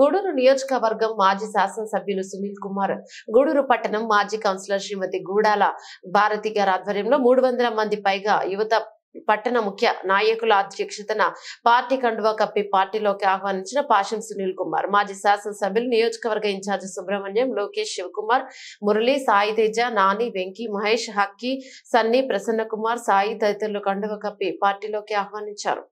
గూడూరు నియోజకవర్గం మాజీ శాసనసభ్యులు సునీల్ కుమార్, గూడూరు పట్టణం మాజీ కౌన్సిలర్ శ్రీమతి గూడాల భారతి గారి ఆధ్వర్యంలో 300 మంది పైగా యువత పట్టణ ముఖ్య నాయకుల అధ్యక్షతన పార్టీ కండువా కప్పి పార్టీలోకి ఆహ్వానించిన పాషం సునీల్ కుమార్, మాజీ శాసనసభ్యులు, నియోజకవర్గ ఇన్ఛార్జి సుబ్రహ్మణ్యం, లోకేష్, శివకుమార్, మురళి, సాయి తేజ, నాని, వెంకీ, మహేష్, హక్కీ, సన్నీ, ప్రసన్న కుమార్, సాయి తదితరులు కండువా కప్పి పార్టీలోకి ఆహ్వానించారు.